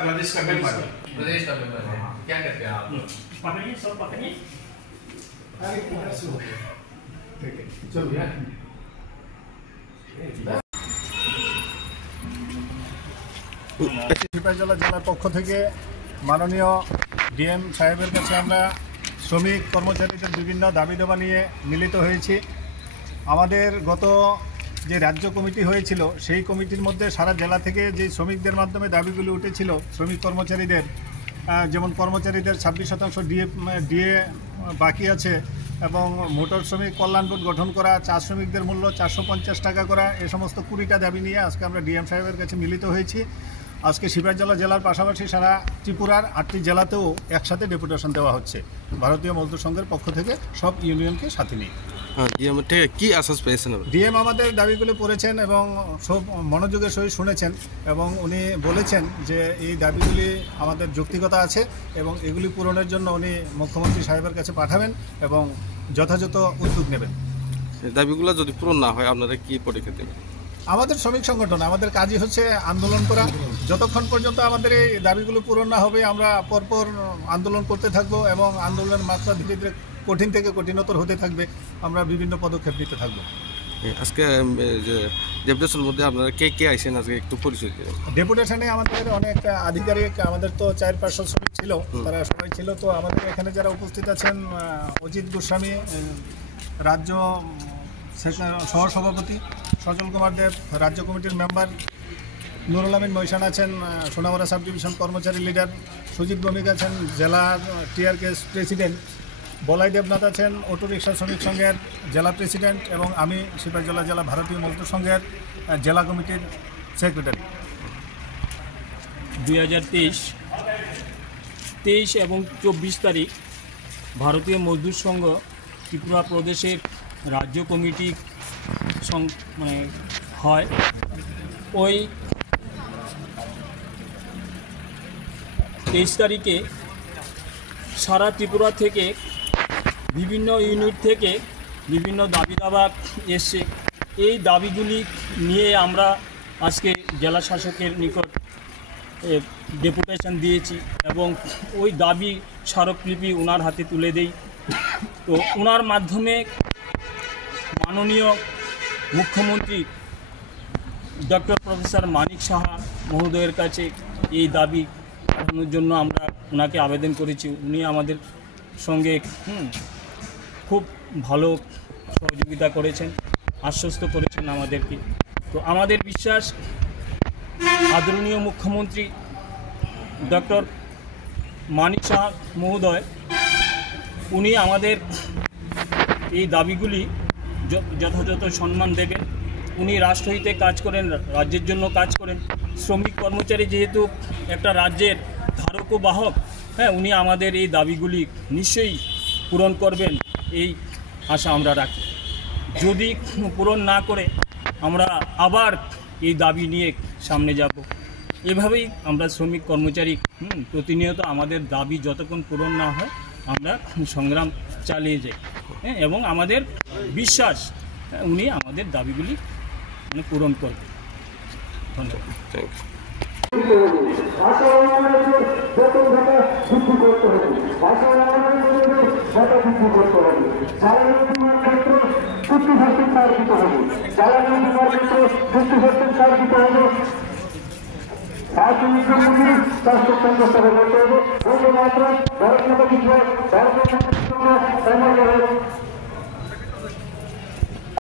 प्रदेश का मेंबर है। प्रदेश का मेंबर है। क्या करते हैं आप? पकड़िए सब पकड़िए। आगे किधर से हो गया? ठीक है चलो यार। সিপাহীজলা জেলার পক্ষ থেকে মাননীয় ডিএম সাহেবের কাছে আমরা শ্রমিক কর্মচারীদের বিভিন্ন দাবি দেওয়া নিয়ে মিলিত হয়েছি। আমাদের গত যে রাজ্য কমিটি হয়েছিল সেই কমিটির মধ্যে সারা জেলা থেকে যে শ্রমিকদের মাধ্যমে দাবিগুলি উঠেছিল শ্রমিক কর্মচারীদের, যেমন কর্মচারীদের 26% ডিএ বাকি আছে এবং মোটর শ্রমিক কল্যাণ বোর্ড গঠন করা, চা শ্রমিকদের মূল্য 450 টাকা করা, এ সমস্ত 20টা দাবি নিয়ে আজকে আমরা ডিএম সাহেবের কাছে মিলিত হয়েছি। আজকে সিপাহীজলা জেলার পাশাপাশি সারা ত্রিপুরার 8টি জেলাতেও একসাথে ডেপুটেশন দেওয়া হচ্ছে ভারতীয় মজদুর সংঘের পক্ষ থেকে সব ইউনিয়নকে সাথে নিয়ে। কি আশ্বাস পেয়েছেন? ডিএম আমাদের দাবিগুলো পড়েছেন এবং সব মনোযোগের সহিত শুনেছেন এবং উনি বলেছেন যে এই দাবিগুলি আমাদের যৌক্তিকতা আছে এবং এগুলি পূরণের জন্য উনি মুখ্যমন্ত্রী সাহেবের কাছে পাঠাবেন এবং যথাযথ উদ্যোগ নেবেন। দাবিগুলো যদি পূরণ না হয় আপনারা কি পদক্ষেপ নেবেন? আমাদের শ্রমিক সংগঠন আমাদের কাজই হচ্ছে আন্দোলন করা। যতক্ষণ পর্যন্ত আমাদের এই দাবিগুলো পূরণ না হবে আমরা পরপর আন্দোলন করতে থাকব এবং আন্দোলনের মাত্রা ধীরে ধীরে কঠিন থেকে কঠিনতর হতে থাকবে। আমরা বিভিন্ন পদক্ষেপ নিতে থাকবো। আজকে ডেপুটেশনের মধ্যে আপনারা কে কে আইসেন আজকে একটু পরিচয় দিন। ডেপুটেশনে আমাদের অনেক আধিকারিক, আমাদের তো 4-500 শ্রমিক ছিল, তারা সবাই ছিল। তো আমাদের এখানে যারা উপস্থিত আছেন, অজিত গোস্বামী রাজ্য সহসভাপতি, সজল কুমার দেব রাজ্য কমিটির মেম্বার, নুরুল আমিন মৈশান আছেন সোনামুড়া সাব ডিভিশন কর্মচারী লিডার, সুজিত ভৌমিক আছেন জেলা টিআরকেএস প্রেসিডেন্ট, বলাই দেবনাথ আছেন অটো রিক্সা শ্রমিক সংঘের জেলা প্রেসিডেন্ট এবং আমি সিপাহীজলা জেলা ভারতীয় মজদুর সংঘের জেলা কমিটির সেক্রেটারি। 2023 এবং 24 তারিখ ভারতীয় মজদুর সংঘ ত্রিপুরা প্রদেশের রাজ্য কমিটি হয়। ওই 23 তারিখে সারা ত্রিপুরা থেকে বিভিন্ন ইউনিট থেকে বিভিন্ন দাবি দাবা এসছে। এই দাবিগুলি নিয়ে আমরা আজকে জেলা শাসকের নিকট ডেপুটেশন দিয়েছি এবং ওই দাবি স্মারকলিপি ওনার হাতে তুলে দেই। তো ওনার মাধ্যমে মাননীয় মুখ্যমন্ত্রী ডক্টর প্রফেসর মানিক সাহা মহোদয়ের কাছে এই দাবি পাঠানোর জন্য আমরা ওনাকে আবেদন করেছি। উনি আমাদের সঙ্গে খুব ভালো সহযোগিতা করেছেন, আশ্বস্ত করেছেন আমাদেরকে। তো আমাদের বিশ্বাস আদরণীয় মুখ্যমন্ত্রী ডক্টর মানিক সাহা মহোদয় উনি আমাদের এই দাবিগুলি যথাযথ সম্মান দেবেন। উনি রাষ্ট্রহিতে কাজ করেন, রাজ্যের জন্য কাজ করেন। শ্রমিক কর্মচারী যেহেতু একটা রাজ্যের ধারক ও বাহক, উনি আমাদের এই দাবিগুলি নিশ্চয়ই পূরণ করবেন এই আশা আমরা রাখি। যদি পূরণ না করে আমরা আবার এই দাবি নিয়ে সামনে যাব। এভাবেই আমরা শ্রমিক কর্মচারী প্রতিনিয়ত আমাদের দাবি যতক্ষণ পূরণ না হয় আমরা সংগ্রাম চালিয়ে যাই এবং আমাদের বিশ্বাস উনি আমাদের দাবিগুলি পূরণ করবেন। ধন্যবাদ। মাত্রা